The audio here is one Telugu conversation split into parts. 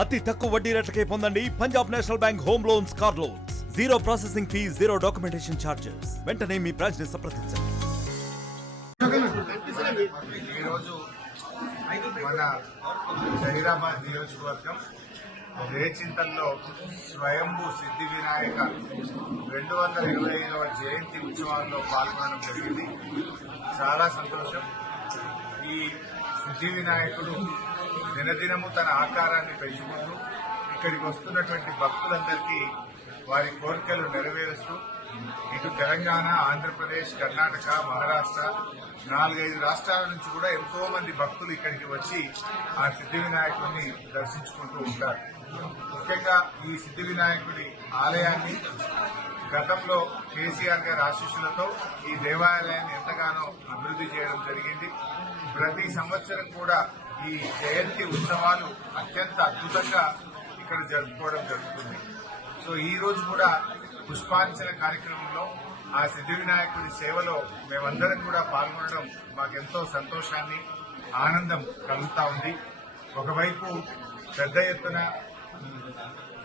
అతి తక్కువ వడ్డీ రేట్లకే పొందండి Punjab national bank home loans, car loans. Zero processing fee, zero documentation charges. వెంటనే మీ బ్రాంచ్ ని సంప్రదించండి. ఈరోజు మన జహీరాబాద్ నియోజకవర్గం రేచింతల్లో స్వయంభూ సిద్ధి వినాయక 225వ జయంతి ఉత్సవాల్లో పాల్గొనడం జరిగింది. చాలా సంతోషం. ఈ సిద్ధి వినాయకుడు దినదినము తన ఆకారాన్ని పెంచుకుంటూ ఇక్కడికి వస్తున్నటువంటి భక్తులందరికీ వారి కోరికలు నెరవేరుస్తూ ఇటు తెలంగాణ, ఆంధ్రప్రదేశ్, కర్ణాటక, మహారాష్ట్ర 4-5 రాష్ట్రాల నుంచి కూడా ఎంతో మంది భక్తులు ఇక్కడికి వచ్చి ఆ సిద్ధి వినాయకుడిని దర్శించుకుంటూ ఉంటారు. ముఖ్యంగా ఈ సిద్ధి వినాయకుడి ఆలయాన్ని గతంలో కేసీఆర్ గారి ఆశీస్సులతో ఈ దేవాలయాన్ని ఎంతగానో అభివృద్ధి చేయడం జరిగింది. ప్రతి సంవత్సరం కూడా ఈ జయంతి ఉత్సవాలు అత్యంత అద్భుతంగా ఇక్కడ జరుపుకోవడం జరుగుతుంది. సో ఈ రోజు కూడా పుష్పాంజలి కార్యక్రమంలో ఆ సిద్ధి వినాయకుడి సేవలో మేమందరం కూడా పాల్గొనడం మాకెంతో సంతోషాన్ని, ఆనందం కలుగుతా ఉంది. ఒకవైపు పెద్ద ఎత్తున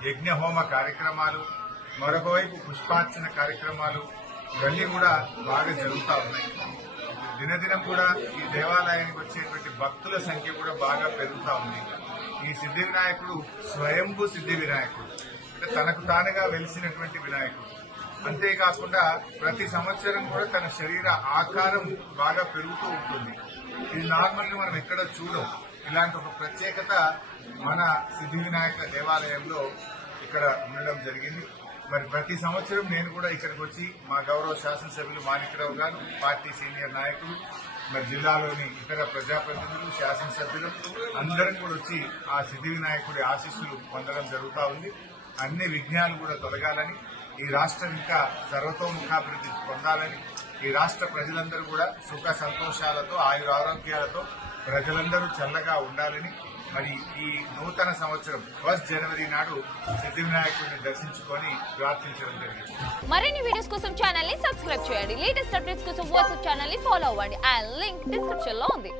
యజ్ఞ హోమ కార్యక్రమాలు, మరొక వైపు పుష్పార్చన కార్యక్రమాలు ఇవన్నీ కూడా బాగా జరుగుతూ ఉన్నాయి. దినదినం కూడా ఈ దేవాలయానికి వచ్చేటువంటి భక్తుల సంఖ్య కూడా బాగా పెరుగుతూ ఉంది. ఈ సిద్ధి వినాయకుడు స్వయంభూ సిద్ధి వినాయకుడు, అంటే తనకు తానుగా వెలిసినటువంటి వినాయకుడు. అంతేకాకుండా ప్రతి సంవత్సరం కూడా తన శరీర ఆకారం బాగా పెరుగుతూ ఉంటుంది. ఇది నార్మల్గా మనం ఎక్కడ చూడం. ఇలాంటి ఒక ప్రత్యేకత మన సిద్ధి వినాయక దేవాలయంలో ఇక్కడ ఉండడం జరిగింది. మరి ప్రతి సంవత్సరం నేను కూడా ఇక్కడికి వచ్చి మా గౌరవ శాసనసభ్యులు మాణిక్యరావు గారు, పార్టీ సీనియర్ నాయకులు, మరి జిల్లాలోని ఇతర ప్రజాప్రతినిధులు, శాసనసభ్యులు అందరం కూడా వచ్చి ఆ సిద్ధి వినాయకుడి ఆశీస్సులు పొందడం జరుగుతూ ఉంది. అన్ని విఘ్నాలు కూడా తొలగాలని, ఈ రాష్ట్రం ఇంకా సర్వతోముఖాభివృద్ధి పొందాలని, ఈ రాష్ట్ర ప్రజలందరూ కూడా సుఖ సంతోషాలతో, ఆయురారోగ్యాలతో ప్రజలందరూ చల్లగా ఉండాలని, మరి ఈ నూతన సంవత్సరం 1 జనవరి నాడు సిద్ధి వినాయకుడిని దర్శించుకొని ప్రార్థించడం జరిగింది. మరిన్ని వీడియోస్ కోసం ఛానల్ ని సబ్స్క్రైబ్ చేయండి. లేటెస్ట్ అప్డేట్స్ కోసం వాట్సాప్ ఛానల్ ని ఫాలో అవ్వండి. ఆ లింక్ డిస్క్రిప్షన్ లో ఉంది.